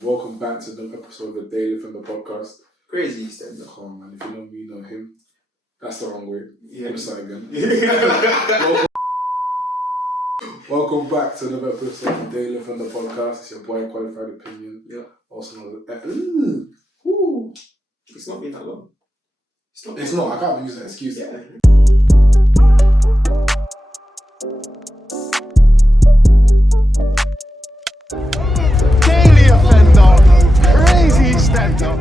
Welcome back to the episode of the Daily from the podcast. Crazy stand up. Come on, man. If you know me, you know him. That's the wrong way. Yeah. I'm sorry again. Welcome back to another episode of the Daily from the podcast. It's your boy, Qualified Opinion. Yeah. Also known as... It's not been that long. It's not. I can't use that excuse. Yeah. Daily offender, crazy stand-up.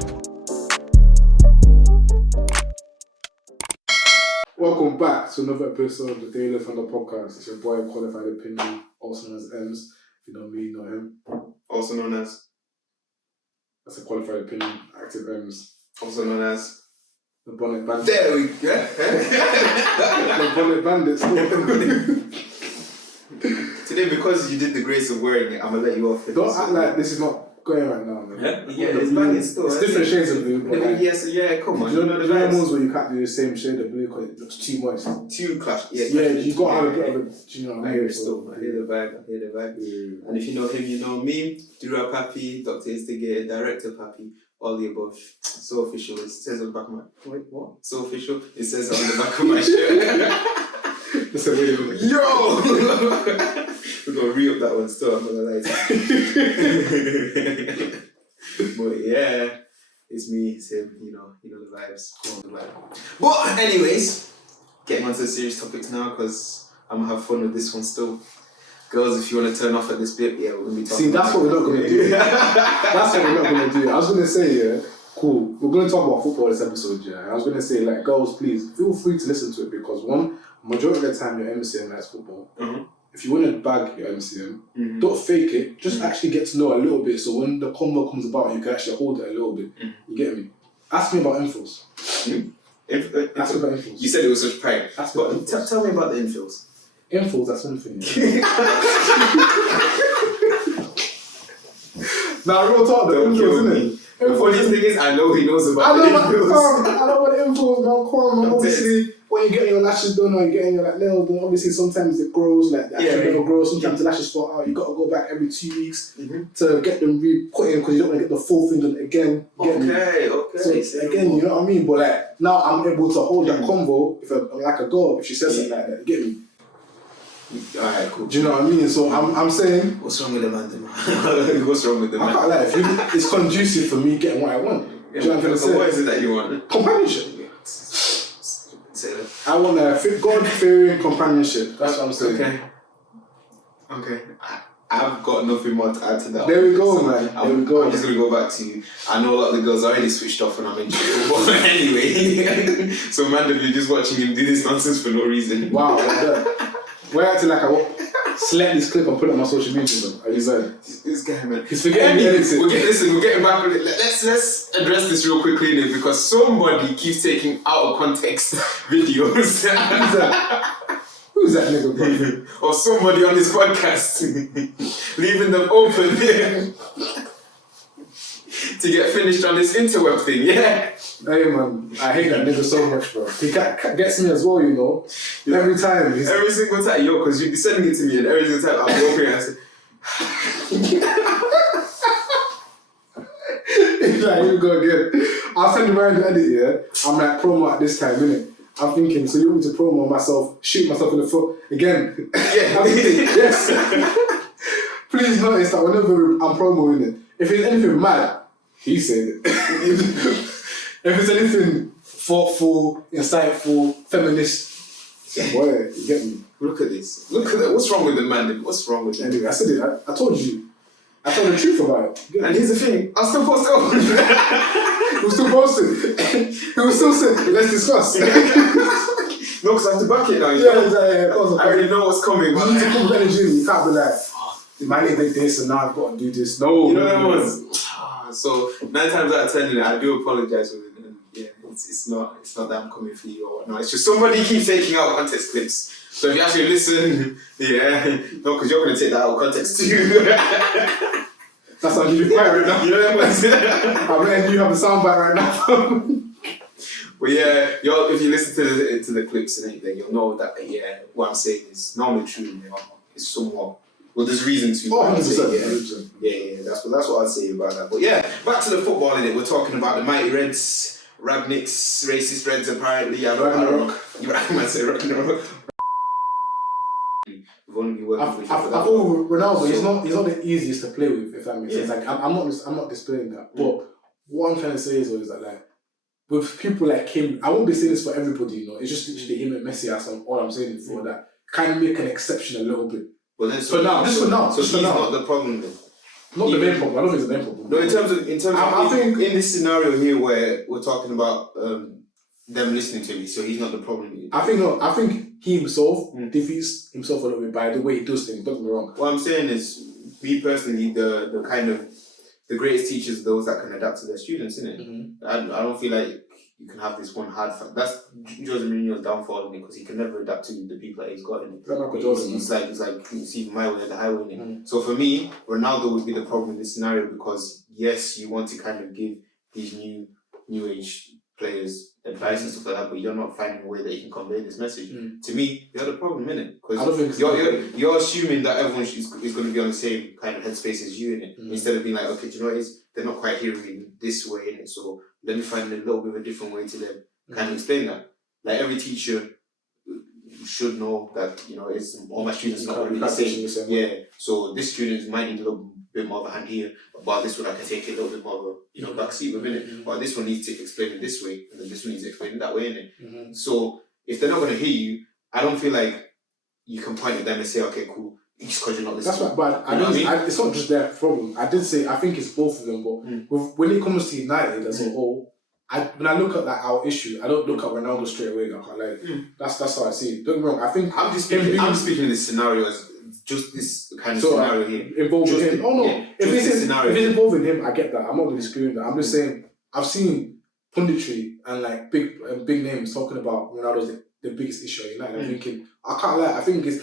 Welcome back to another episode of the Daily from the podcast. It's your boy, Qualified Opinion, also known as Ems. If you know me, you know him. Also known as. That's a Qualified Opinion, Active Ems. Also known as. The Bonnet Bandit. There we go. The Bonnet Bandit. Today, because you did the grace of wearing it, I'm gonna let you off. Don't act like this is not going right now, man. Yeah, it's banging still. It's different shades of blue. But like, Yes, yeah, come on. you know the ones where you can't do the same shade of blue because it looks too moist. Too clash. Yeah, you got to have a bit of a. Do you know what I I hear mean? it still. I hear the vibe. Yeah. And if you know him, you know me. Dura Papi, Dr. Instigator, Director Papi, all the above. So official. It says on the back of my. Wait, what? So official. It says on the back of my shirt. Listen, wait a minute. Yo! We're gonna re-up that one still, I'm not gonna lie to you. But yeah, it's me, it's him, you know the vibes. But anyways, getting on to the serious topics now because I'm gonna have fun with this one still. Girls, if you want to turn off at this bit, yeah, we're gonna be talking. See, that's what we're not gonna do. That's what we're not gonna do. I was gonna say, yeah, cool. We're gonna talk about football this episode, yeah. I was gonna say, like, girls, please feel free to listen to it because one, majority of the time your MCM likes football. Mm-hmm. If you want to bag your MCM, don't fake it. Just actually get to know a little bit. So when the combo comes about, you can actually hold it a little bit. You get me? Ask me about infills. Ask me about infills. You said it was such pride. But tell me about the infills. Infills, that's one thing. Nah, real talk, the infills, isn't it? The funniest thing is, I know he knows about the infills. I know what the infills, man. Come on, man. Obviously, when you're getting your lashes done or you're getting your nails done, obviously sometimes it grows, like the actual nail grows. Sometimes the lashes fall out. You got to go back every 2 weeks to get them re-put in because you don't want to get the full thing done again. Okay. So again, you know what I mean? But like now I'm able to hold that convo if like a girl, if she says something like that, you get me? Alright, cool. Do you know what I mean? So I'm saying, what's wrong with the man? What's wrong with the man? I can't lie. It's conducive for me getting what I want. Do you know what I'm trying to say? What is it that you want? Companionship. I want a God-fearing companionship. That's what I'm saying. Okay. I've got nothing more to add to that. There we go, man. I'm just going to go back to you. I know a lot of the girls already switched off when I'm in football. But anyway, so randomly just watching him do this nonsense for no reason. Wow, like that. We're acting like I select this clip and put it on my social media. Are you saying? This guy, man. He's forgetting the editing. We're getting back on it. Let's address this real quickly now because somebody keeps taking out of context videos. Who's that nigga, bro? Or somebody on this podcast leaving them open to get finished on this interweb thing, yeah? Hey man, I hate that nigga so much, bro. He gets me as well, you know. Yeah. Every time. Every single time, yo, because you'd be sending it to me and every single time I'll be opening and I say, he's like, here we go again. I'll send him around the edit, yeah? I'm like, promo at this time, innit? I'm thinking, so you want me to promo myself, shoot myself in the foot again? Yeah. I'm thinking, yes. Please notice that whenever I'm promoing it, if it's anything mad, he said it. If it's anything thoughtful, insightful, feminist, boy, you get me. Look at this. Look at that. What's wrong with the man? What's wrong with him? Anyway, I said it. I told you. I told the truth about it. And here's the thing. I'll still post it. We're still posting. He was still saying, let's discuss. No, because I have to back it now. Yeah. I already know what's coming. You need to come with energy. You can't be like, man, they did this and now I've got to do this. No. You know what it was? So 9 times out of 10, I do apologize for it. Yeah, it's not that I'm coming for you or whatnot. It's just somebody keeps taking out context clips. So if you actually listen, no, because you're going to take that out of context too. That's how you do quiet right now. You know what I'm saying? I'm letting you have a soundbite right now. But yeah, y'all, if you listen to the clips and anything, you'll know that what I'm saying is normally true. It's somewhat Well, there's reason to. Oh, I'd say, 100%. yeah. That's what I'd say about that. But yeah, back to the football in it. We're talking about the mighty Reds, Ragnick's racist Reds. Apparently, I don't. You might say Ragnarok. We've only been working with each I other. thought Ronaldo, he's not the easiest to play with, if that makes sense. Like I'm not displaying that. But what I'm trying to say is that with people like him, I won't be saying this for everybody, it's just literally him and Messi. That's all I'm saying for that. Kind of make an exception a little bit. Well, then, for now. So he's not the problem then. Not the main problem. I don't think it's the main problem. No, in terms of I think in this scenario here where we're talking about them listening to me, so he's not the problem. I think he himself defeats himself a little bit by the way he does things. Don't get me wrong. What I'm saying is, me personally, the kind of the greatest teachers are those that can adapt to their students, isn't it? Mm-hmm. I don't feel like you can have this one hard fact. That's Jose Mourinho's downfall, because he can never adapt to the people that he's got. It's like it's even my way or the highway. Mm-hmm. So for me, Ronaldo would be the problem in this scenario, because yes, you want to kind of give these new age players advice and stuff like that, but you're not finding a way that you can convey this message. To me, you're the problem, innit? Because you're assuming that everyone is going to be on the same kind of headspace as you, innit? Instead of being like, okay, do you know what it is? They're not quite hearing me this way, innit? So let me find a little bit of a different way to them kind of explain that. Like every teacher should know that, it's all my students not really the same. Yeah. So this student might need a little bit more of a hand here, but this one I can take a little bit more of a back seat within it. But this one needs to explain it this way, and then this one needs to explain it that way, innit? So if they're not going to hear you, I don't feel like you can point at them and say, okay, cool, just because you're not listening. That's right, but it's not just their problem. I did say I think it's both of them, but when it comes to United as a whole, when I look at our issue, I don't look at Ronaldo straight away. I can't lie. That's how I see it. Don't get me wrong. I think I'm speaking in this scenario as just this kind of scenario here. Involving him. Oh no, if it's involving him, I get that. I'm not really disagreeing that. I'm just saying I've seen punditry and big names talking about Ronaldo's the biggest issue at United. I'm thinking, I can't lie. I think it's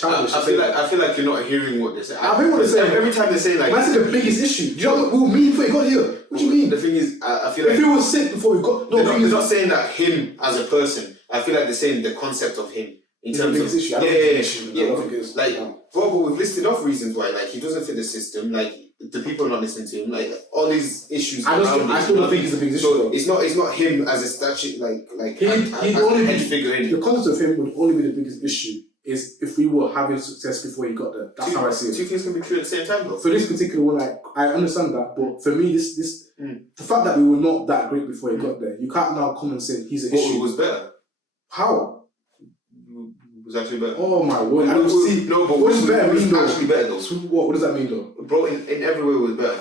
childish. I feel like you're not hearing what they're saying. I think what they're saying every time they say like, that's the biggest issue. Do you know what we mean before he got here? What do you mean? The thing is, I feel like if he was sick before he got, they're not saying that him as a person. I feel like they're saying the concept of him in terms of issue. I don't think it's an issue. I don't think it's like, bro, but we've listed off reasons why, like, he doesn't fit the system, like the people are not listening to him, like all these issues. I still don't think it's a big issue. So it's not him as a statue, like he'd only head figure in. The concept of him would only be the biggest issue is if we were having success before he got there. That's how I see it. Two things can be true at the same time, though. For this particular one, I understand that, but for me, the fact that we were not that great before he got there, you can't now come and say he's an issue. It was better. How? Was actually better. Oh my word! I don't see. No, but what does better mean though? Actually better though. What does that mean though? Bro, in every way it was better.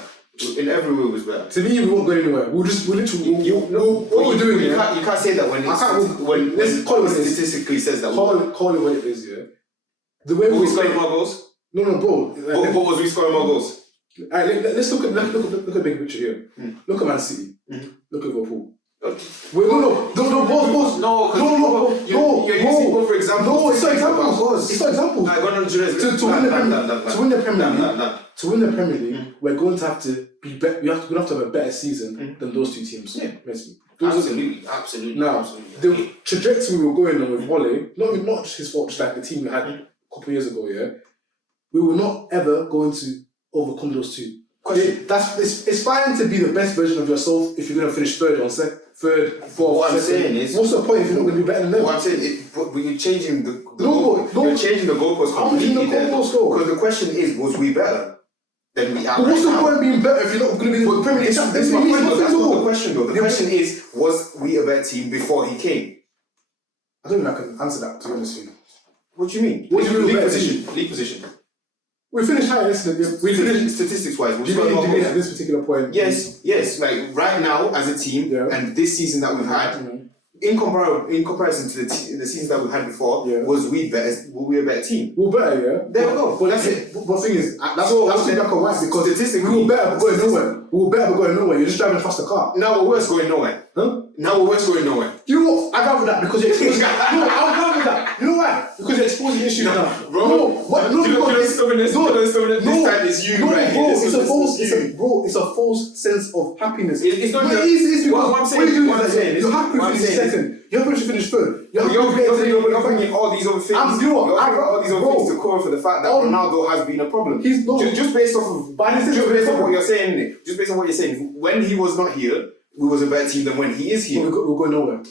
In every way it was better. To me, we won't go anywhere. We'll literally. What we're doing here. You can't say that when statistically says that. Call it what it is, yeah. The way we scoring more goals. No, bro. What was we scoring more goals? Let's look at the big picture here. Look at Man City. Look at Liverpool. Wait, no, pause. You're using both for example. No, it's not examples. It's not examples. To win the Premier League, we're going to have to be better. We're going to have to have a better season than those two teams. Yeah, absolutely. Now, the trajectory we were going on with Wale, not just his fault, just like the team we had a couple of years ago. Yeah, we were not ever going to overcome those two. It's fine to be the best version of yourself if you're going to finish third, fourth. What I'm saying is, what's the point if you're not going to be better than them? What I'm saying, but you're changing the you're changing the goalposts completely. Because the question is, was we better than we are? But what's the point of being better if you're not going to be the Premier League? That's my point. That's not the question though. The question is, was we a better team before he came? I don't think I can answer that, to be honest with you. What do you mean? What do you mean league position? We finished higher yesterday. We finished statistics-wise. Do you mean at this particular point? Yes. Like right now, as a team, and this season that we've had, in comparison to the seasons that we've had before, was we better? Were we a better team? We're better, yeah. There we go. But that's it. But the thing is, that's black and white because statistically, we were better but going nowhere. You're just driving past the car. Now we're worse going nowhere. Huh? Now we're worse going nowhere. You know what? I'd rather that because you're. No, I'd rather that? You know why? Because you're exposing issues now. Bro, no, what? No, this time it's you, no, right? bro, it's a false sense of happiness. It's not. It's what I'm saying. You're happy to finish second. You're happy to finish third. You're bringing all these other things. You're bringing all these other things to cover for the fact that Ronaldo has been a problem. He's not. Just based off of what you're saying. Just based on what you're saying. When he was not here, we was a better team than when he is here. We're going nowhere.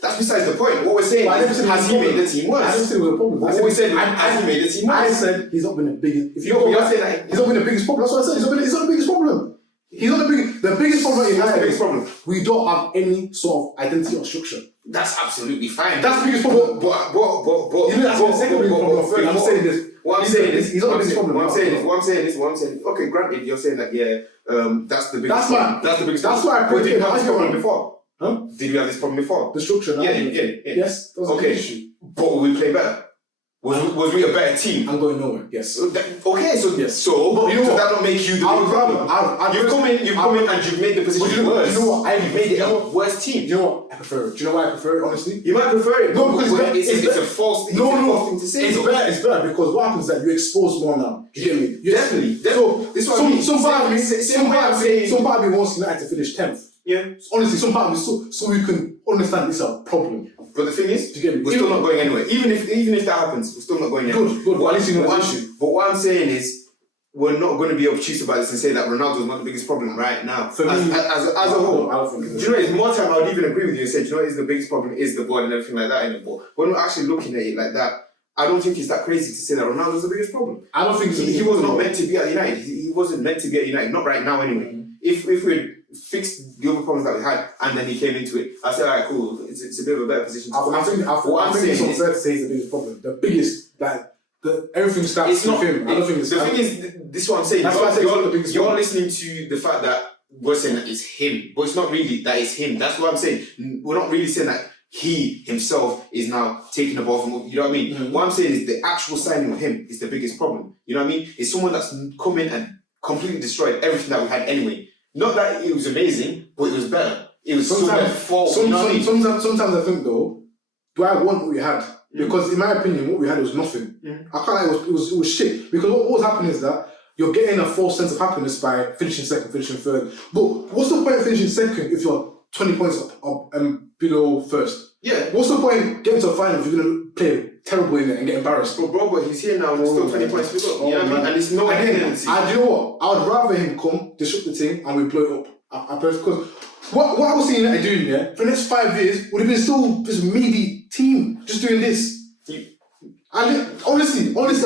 That's besides the point. What we're saying is, has he made the team worse? I didn't say it was a problem. What we said, has he made the team worse? I said he's not been the biggest. If you're saying that he's not been the biggest problem. That's what I said. He's not the biggest problem. He's not the biggest. The biggest problem is the biggest problem. We don't have any sort of identity or structure. That's absolutely fine. That's the biggest problem. But you know that's the second biggest problem. I'm saying this. What I'm saying is, he's not the biggest problem. What I'm saying is, okay, granted, you're saying that, that's the biggest problem. That's the biggest problem. That's why I put did we have this problem before? Huh? Did we have this problem before? The structure. Yeah. Yes, that was an issue. But will we play better? Was we a better team? I'm going nowhere. Yes. Okay, so yes. So but you know does that not make you the big problem? You've come in and you've made the position worse. You know what? You've made it a worse team. You know what? I prefer it. Do you know why I prefer it? Honestly, you might prefer it. No, because it's a false. No, thing to say. It's better because what happens is that you expose more now. Do you get me? Definitely. So this is what I mean. Some part of me wants United to finish 10th. Yeah. Honestly, some part of me so we can understand it's a problem. But the thing is, we're still not going anywhere. Even if that happens, we're still not going anywhere. Good. But at least you know the issue. But what I'm saying is, we're not going to be obtuse about this and say that Ronaldo is not the biggest problem right now. For me, as a whole, I don't think do you know, it's more time I would even agree with you and say, do you know, the biggest problem is the board and everything like that. But when we're actually looking at it like that, I don't think it's that crazy to say that Ronaldo is the biggest problem. I don't think he was not meant to be at United. He wasn't meant to be at United, not right now anyway. Mm-hmm. If we fixed the other problems that we had and then he came into it, I said, alright, cool, it's a bit of a better position to I think it's unfair to say he's the biggest problem. The biggest, everything starts with him. I don't think it's the thing is, this is what I'm saying. That's why I say it's the biggest you're problem. listening to the fact that we're saying that it's him, but it's not really that it's him. That's what I'm saying. We're not really saying that he himself is now taking the ball from, you know what I mean? Mm-hmm. What I'm saying is the actual signing of him is the biggest problem. You know what I mean? It's someone that's come in and completely destroyed everything that we had anyway. Not that it was amazing, but it was better. It was sometimes I think though, do I want what we had? Because in my opinion, what we had was nothing. I can't lie, it was shit. Because what was happening is that you're getting a false sense of happiness by finishing second, finishing third. But what's the point of finishing second if you're 20 points up and below first? Yeah. What's the point getting to a final if you're going to play terrible in it and get embarrassed? But he's here now and he's still 20 points below. You know what I mean? And it's no evidence. Do you know what? I would rather him come, disrupt the thing, and we blow it up. Because what I was seeing United doing, for the next 5 years, would have been still this meaty team just doing this. Honestly, but it's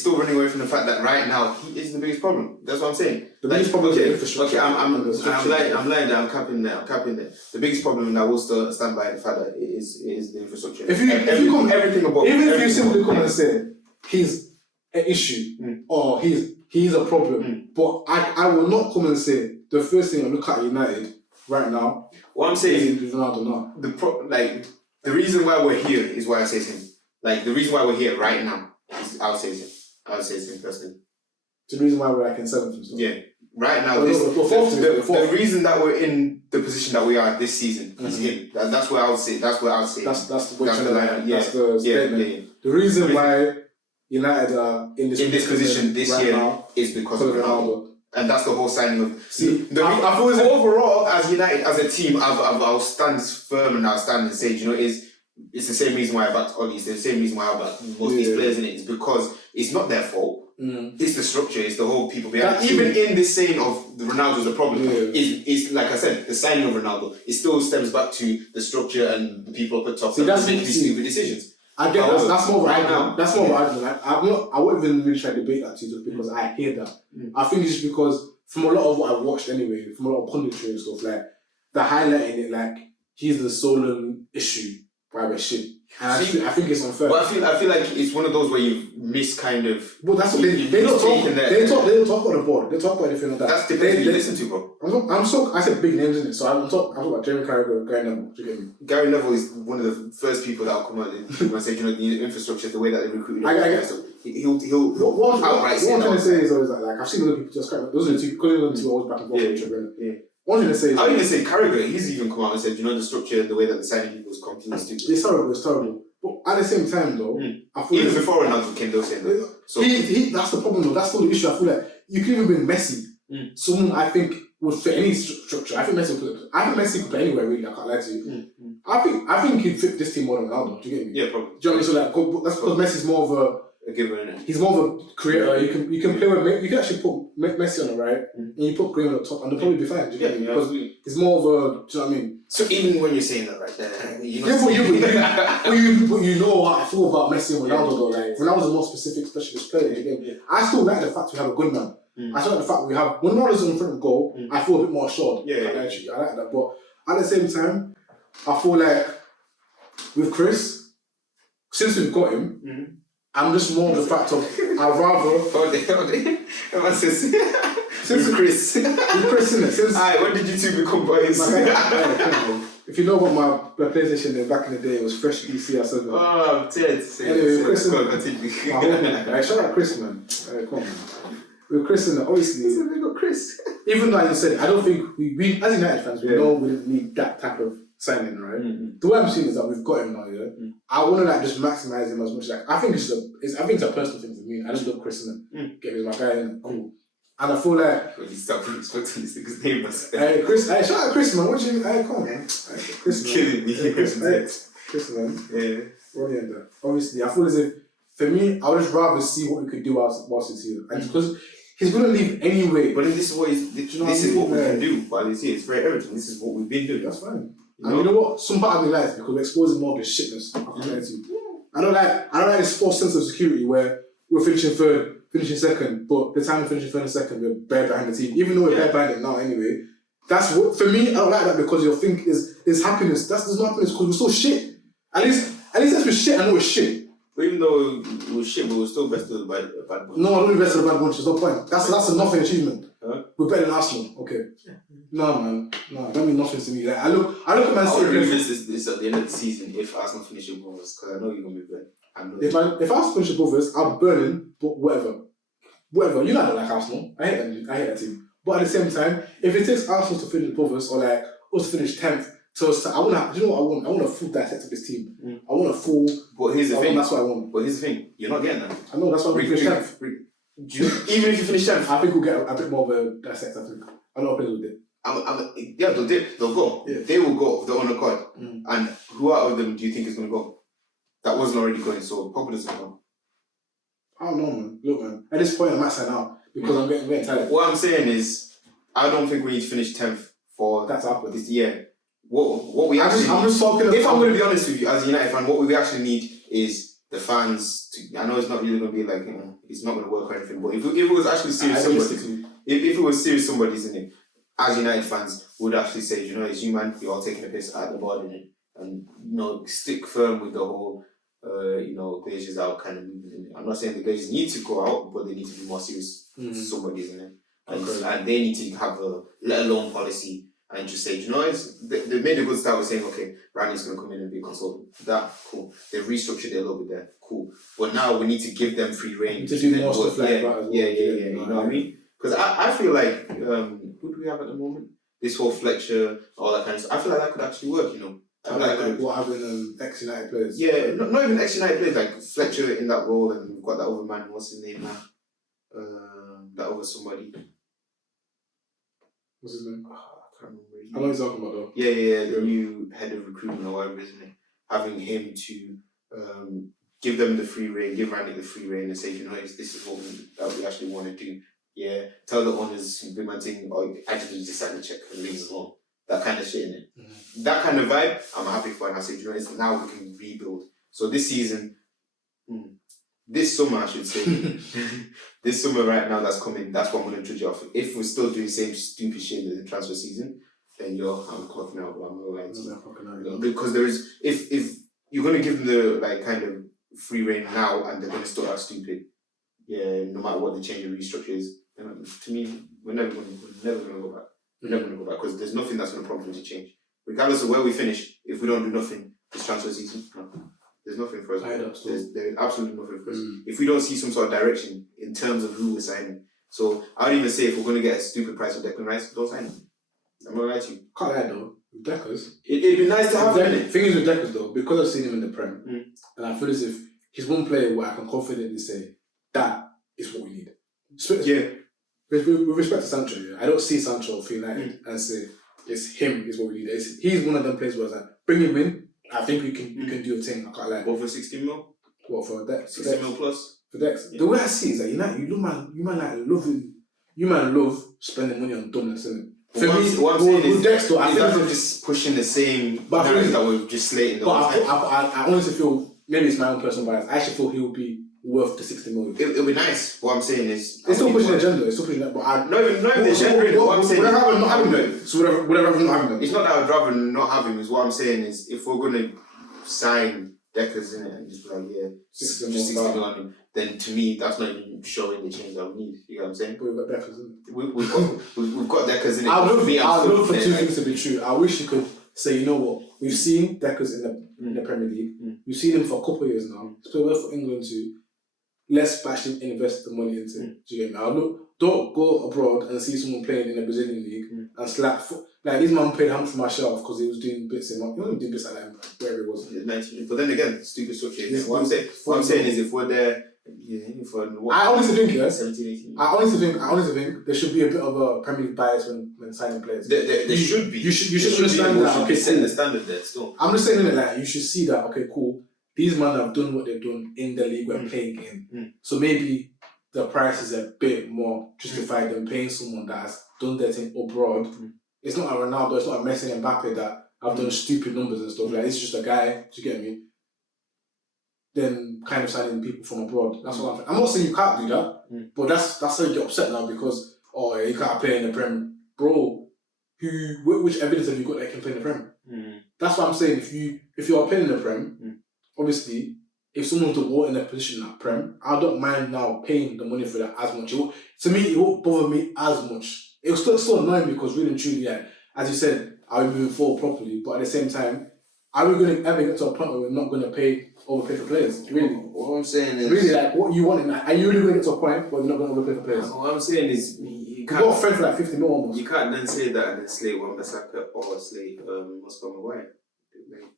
still running away from the fact that right now he is the biggest problem. That's what I'm saying. The biggest problem is the infrastructure. Okay, I'm lying there. I'm capping there. The biggest problem, and I will still stand by the fact that it is the infrastructure. If you come everything above, even if you simply come and say he's an issue or he's a problem, but I will not come and say the first thing I look at United right now. What I'm saying is Ronaldo now. The reason why we're here is why I say him. The reason why we're here right now is I'll say him. Personally. The reason why we're in 7th. Yeah. Right now, the reason that we're in the position that we are this season is him. That's where I would say. That's the statement. Yeah. The reason why United are in this position this right year now is because of Ronaldo. And that's the whole signing of. See, I feel overall as United as a team, I'll stand firm and I'll stand and say, you know, it's the same reason why I backed Ollie. It's the same reason why I backed most of these players in it. It's because it's not their fault. It's the structure. It's the whole people behind. Even in this saying of the Ronaldo's the problem, is like I said, the signing of Ronaldo. It still stems back to the structure and the people up at top that make these stupid decisions. I get that's more right now. That's more right now. I wouldn't even really try to debate that too, because I hear that. I think it's just because from a lot of what I've watched anyway, from a lot of punditry and stuff, they're highlighting it he's the stolen issue why we're shit. And I think it's unfair. But I feel like it's one of those where you miss kind of. But that's what they don't talk. They don't talk about the board. They talk about anything like that. That's the thing you listen to, bro. I said big names in it, so I'm talking about Jeremy Carragher, Gary Neville. Do you get me? Gary Neville is one of the first people that will come out and say, you know, the infrastructure, the way that they recruit. I guess so. He'll outright say what I'm trying to say is always I've seen other people just kind of those are the two because those are the two always back and forth with each other. What I'm going to say is... I was going to say Carragher, he's even come out and said, the structure and the way that the signing was completely stupid. It's terrible. But at the same time, though, I feel even before Ronaldo came, they were saying that. So that's the problem, though. That's still the issue. I feel like you could even bring Messi. Someone I think would fit any structure. I think Messi could play anywhere, really. I can't lie to you. I think he'd fit this team more than Ronaldo. Do you get me? Yeah, probably. Do you know what I mean? So that's because Messi's more of a giver, innit? He's more of a creator. You can play with. You can actually put Messi on the right, and you put Green on the top, and they'll probably be fine. Do you get me? Because he's more of a. Do you know what I mean? So even when you're saying that right there, but you know what I feel about Messi and Ronaldo though. Like Ronaldo's a more specific specialist player. Do you get me? I still like the fact we have a good man. I still like the fact we have when Ronaldo's in front of goal. I feel a bit more assured. I like that. But at the same time, I feel like with Chris, since we've got him. I'm just more the fact of I'd rather. Since Chris, innit? Since when did you two become boys? If you know about my PlayStation then back in the day, it was fresh PC or something. Oh, I'm dead. Anyway, Chris, shout out Chris, man. Come on, man. With Chris, and obviously, we got Chris. Even though you said it, I don't think we as United fans, we know we didn't need that type of signing, right? The way I'm seeing is that we've got him now, I want to just maximise him as much as I think it's a personal thing for me. I just love Chris and get him as my guy and cool. And I feel like when you start respecting this nigga's name, Chris, shout out Chris, man. What you come on, man. Chris, killing me. Chris, man. Yeah. Ronnie and that. Obviously, I feel as if for me, I would just rather see what we could do whilst he's here. And because he's gonna leave anyway. But then this is what we can do while he's here. It's very evident. This is what we've been doing. That's fine. And you know what? Some part of me likes because we're exposing more of his shitness. I don't like this false sense of security where we're finishing third, finishing second, but the time we're finishing third and second, we're bare behind the team. Even though we're bare behind it now anyway. That's what for me. I don't like that because your think is happiness. There's no happiness because we're so shit. At least that's we're shit. I know we're shit. But even though we were shit, but we're still best of the bad bunch. No, I don't be best of the bad bunch. There's no point. That's a nothing achievement. Huh? We're better than Arsenal. Okay. No, man. No, that means nothing to me. Like, I look at Man City. I'll revisit this at the end of the season if Arsenal finish above us, because I know you're gonna be burned. If Arsenal finish above us, I'm burning. But whatever. You know I don't like Arsenal. I hate that team. But at the same time, if it takes Arsenal to finish above us, or like us to finish 10th, do you know what I want? I want a full dissect of this team. I want a full. But here's the thing. That's what I want. But here's the thing. You're not getting that. I know. That's why we finish 10th. Even if you finish 10th, I think we'll get a bit more of a dissect. I think. I know what players will do. Yeah, they'll go. Yeah. They will go. They're on the card. And who out of them do you think is going to go? That wasn't already going, so Pogba doesn't go. I don't know, man. Look, man. At this point, I might sign out because I'm getting tired. What I'm saying is, I don't think we need to finish 10th for this year. What we actually I'm just talking about. If I'm going to be honest with you, as a United fan, what we actually need is the fans to. I know it's not really going to be like it's not going to work or anything, but if it was actually serious, if it was serious, somebody's in it. As United fans would actually say, it's you man, you're all taking a piss at the board in it, and stick firm with the whole, Glazers out kind of movement. I'm not saying the Glazers need to go out, but they need to be more serious. Somebody's in it, and they need to have a let alone policy. And just say, they made a good start with saying, okay, Randy's going to come in and be a consultant. That, cool. They've restructured it a little bit there. Cool. But now we need to give them free reign. To do more stuff like that as well. Yeah. You know what I mean? Because I feel like, who do we have at the moment? This whole Fletcher, all that kind of stuff. I feel like that could actually work, I like what having ex-United players. Yeah, not even ex-United players, like Fletcher in that role, and we've got that other man, what's his name now? That other somebody. What's his name? I can't remember. I know what you're talking about though. Yeah, the new head of recruitment or whatever, isn't it? Having him to give them the free reign, give Randy the free reign and say, this is what we actually want to do. Yeah, tell the owners, big man thing, or actually just sign the check and leave us alone. That kind of shit, innit? That kind of vibe, I'm happy for, and I say, now we can rebuild. So this season, this summer, I should say, this summer right now that's coming, that's what I'm going to judge off. If we're still doing the same stupid shit in the transfer season, then I'm clocking out. I'm going to because there is, if you're going to give them the kind of free reign now and they're going to still act stupid, no matter what the change of restructure is, to me, we're never going to go back. We're never going to go back because there's nothing that's going to prompt them to change. Regardless of where we finish, if we don't do nothing this transfer season, there's nothing for us. There's absolutely nothing for us. If we don't see some sort of direction in terms of who we're signing. So I would even say if we're going to get a stupid price of Declan Rice, don't sign him. I'm not lie to you. Can't lie though. With Deckers. It'd be nice to have him in it. Thing is with Deckers though, because I've seen him in the Prem, and I feel as if he's one player where I can confidently say that is what we need. Yeah. With respect to Sancho, yeah, I don't see Sancho for United and say it's him is what we need. He's one of them players where it's like bring him in. I think we can do a thing. I can't lie. What for 16 mil? What for Dex? 16 mil plus. For Dex. The way I see it is that United, you man love spending money on dumbness, isn't it? For me, what I'm saying is, Dex though, I instead think of just pushing the same but narrative that we've just slated the whole time. I honestly feel maybe it's my own personal bias. I actually feel he will be worth the 60 million. It'll be nice. What I'm saying is, It's still pushing the agenda. It's still pushing that, but I not even the agenda. What I'm saying, whatever not having them. So whatever not having them. It's not that I'd rather not have him. Is what I'm saying is, if we're gonna sign Deckers in it and just be like, yeah, 60 million on him, then to me that's not even showing the change that we need. You know what I'm saying? But we've got Deckers in it. We've got Deckers in it. I'd love for two things to be true. I wish you could say, you know what, we've seen Deckers in the Premier League. We've seen him for a couple of years now. He's played well for England too. Let's actually invest the money into it. Do you get me? Don't go abroad and see someone playing in the Brazilian league and slap foot. Like this man played Hampton Martial because he was doing bits he wasn't doing bits like that wherever it was. But then again, stupid structure. What I'm saying is, if we're there, I honestly think, yes. 17, 18. I honestly think there should be a bit of a Premier League bias when signing players. There should be. You should understand that. Okay, set the standard there still. I'm just saying that you should see that. Okay, cool. These men have done what they've done in the league when playing in. So maybe the price is a bit more justified than paying someone that has done their thing abroad. It's not a Ronaldo, it's not a Messi and Mbappe that have done stupid numbers and stuff. Like, it's just a guy, do you get me? Then kind of signing people from abroad. That's what I'm not saying you can't do that, but that's how you get upset now because, oh, you can't play in the Prem. Bro, which evidence have you got that you can play in the Prem? That's what I'm saying. If you are playing in the Prem, obviously, if someone's the war in a position at Prem, I don't mind now paying the money for that as much. To me, it won't bother me as much. It was still annoying because really and truly, like, as you said, are we moving forward properly? But at the same time, are we going to ever get to a point where we're not going to overpay for players? Really? What I'm saying is... Really, like, what you want in that? Are you really going to get to a point where you're not going to overpay for players? What I'm saying is... You got a friend for like 50 mil almost. You can't then say that and then slate Wan-Bissaka or slate Oscar Maguire.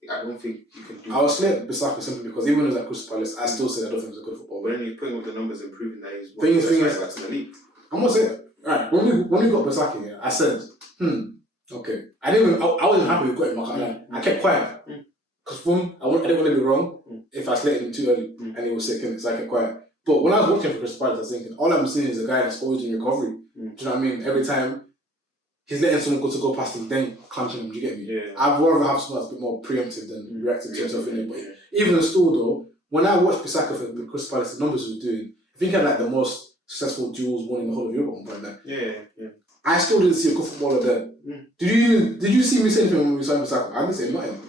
I don't think you can do... I was slate Bissaka simply because even when he was at Crystal Palace, I still said I don't think he was a good footballer. But then you're putting up the numbers and proving that he's one of the best right backs in the league. I'm gonna say, right, when we got Bissaka here, I said, okay. I wasn't happy with got him. I kept quiet. Because I didn't want to be wrong if I slated him too early and he was sick, so I kept quiet. But when I was watching for Crystal Palace, I was thinking, all I'm seeing is a guy that's always in recovery. Do you know what I mean? Every time he's letting someone go past him, then clenching him, do you get me? Yeah. I'd rather have someone that's a bit more preemptive than reactive to himself in it. But even still though, when I watched Bissaka for the Crystal Palace, the numbers he was doing, I think he had like the most successful duels won in the whole of Europe at one point there. Yeah. I still didn't see a good footballer there. Did you see me saying anything when we signed Bissaka? I didn't say nothing.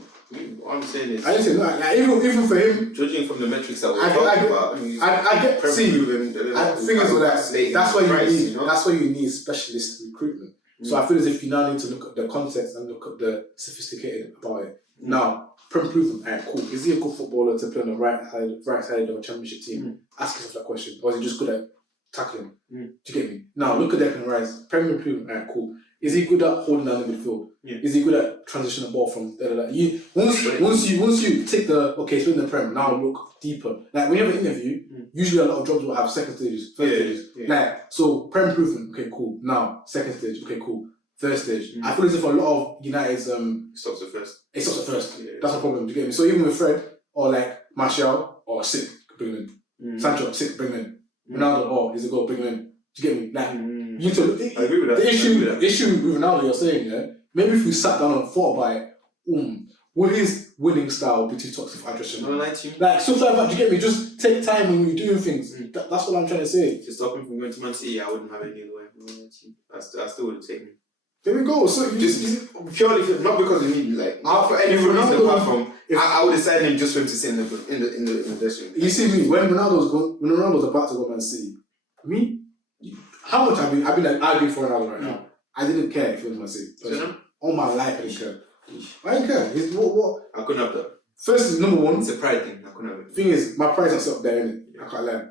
What I'm saying is... I didn't say nothing. Like, even for him... Judging from the metrics that we're talking about... I get... See, things like that. That's why you need specialist recruitment. So I feel as if you now need to look at the context and look at the sophisticated about it. Now, Prem proven, alright, cool. Is he a good footballer to play on the right side of a championship team? Ask yourself that question. Or is he just good at tackling? Do you get me? Now, look at Declan Rice. Prem proven, alright, cool. Is he good at holding down the midfield? Is he good at transitioning the ball from once you take the spin the Prem, now look deeper. Like when you have an interview, usually a lot of jobs will have second stages, first stages. Like so Prem proven, okay, cool. Now second stage, okay, cool. Third stage. I feel as if a lot of United's it stops at first. It stops at first. That's a problem. Do you get me? So even with Fred or like Martial or sick, bring him in. Sancho, sick, bring him in. Ronaldo, he's a goal, bring him in. Do you get me? Like you need to look. I agree with that. The issue with Ronaldo, you're saying, maybe if we sat down and thought about it, would his winning style be too toxic for hydration? Like stuff like that. Do you get me? Just take time when you're doing things. That's what I'm trying to say. To stop him from going to Man City, I wouldn't have it any other way. I still wouldn't take him. There we go. So you just purely not because of me, like not for any reason apart from I would decide him just for him to sit in the dressing room. You see me when Ronaldo's about to go Man City, me, how much I've been for Ronaldo right now. I didn't care if he was Man City. All my life I didn't care. I didn't care. What? I couldn't have that. First, number one. It's a pride thing. I couldn't have it. Thing is, my pride's not up there, innit? I can't lie.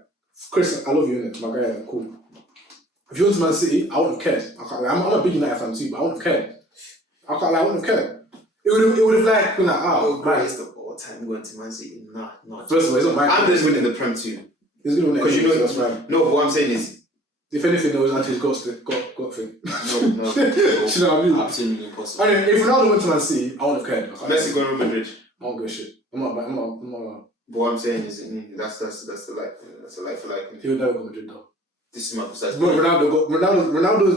Chris, I love you, innit? My guy, cool. If you went to Man City, I wouldn't have cared. I can't lie. I'm a big United fan too, but I wouldn't have cared. I can't lie, I wouldn't have cared. It would have like been like, Oh, oh, greatest of all time going to Man City. Nah. First of all, it's not my I'm just winning the Prem too. He's gonna win Because you know, that's fine. no, but what I'm saying is, If anything, there was actually his got thing. no. Do you know what I mean? Absolutely impossible. I mean, if Ronaldo went to Man City, I wouldn't have cared. Messi going to Real Madrid. I don't give a shit. I'm not. But what I'm saying is, that's the like for like. He would never go to Madrid though. This is my precise But point. Ronaldo,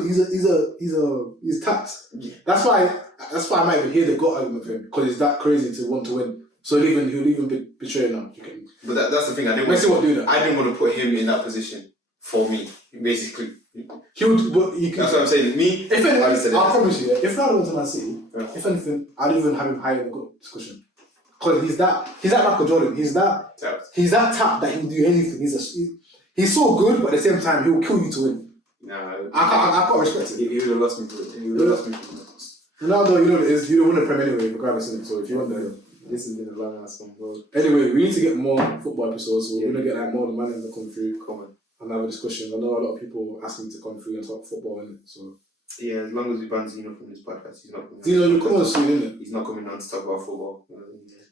he's tapped. Yeah. That's why I might even hear the GOAT argument for him because he's that crazy to want to win. So he'll even be betraying now. But that's the thing. Messi won't do that. I didn't want to put him in that position for me, basically. He would, but he could. That's what I'm saying. Me, If anything, I I promise you, if Ronaldo went to Man City, Yeah. if anything, I'd even have him higher in the GOAT discussion. Because he's that Michael Jordan. He's that tap that he'll do anything. He's so good, but at the same time, he'll kill you to win. Nah, I can't respect it. He would have lost me for it. He would have lost me for it. Ronaldo, you know what it is. You don't win the Prem anyway, regardless of it. So if you want the. This has been a long ass one, bro. Anyway, we need to get more football episodes. We're gonna get like more of the managers that come through. Come on. And have a discussion. I know a lot of people ask me to come through and talk football, innit? So Yeah, as long as we ban Zeno from this podcast, he's not coming. Dino, you come on soon, innit? He's not coming on to talk about football.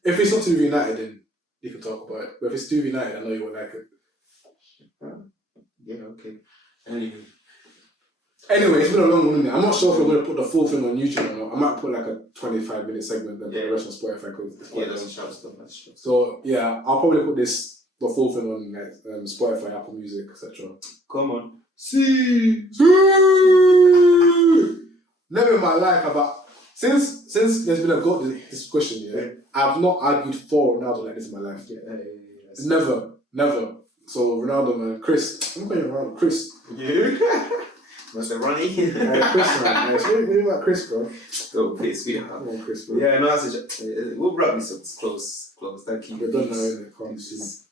If it's not to do with United, then you can talk about it. But if it's to do with United, I know you won't like it. Yeah, okay. Anyway, it's been a long one, innit? I'm not sure if we're gonna put the full thing on YouTube or not. I might put like a 25-minute segment then put the rest on Spotify because it's quite that's long. a shout stuff. That's true. So yeah, I'll probably put the full thing on like Spotify, Apple Music, etc. Come on. See. Never in my life have I, since there's been a GOAT discussion, yeah, I've not argued for Ronaldo like this in my life. Never. So Ronaldo, man, Chris, I'm calling you Ronaldo, Chris. Yeah. Must have Ronnie. Chris, man. What about Chris, bro? Don't play sweetheart. Come on, Chris, bro. Yeah, no, we'll wrap this up. It's close. Thank you. We're done now, innit? Can't see.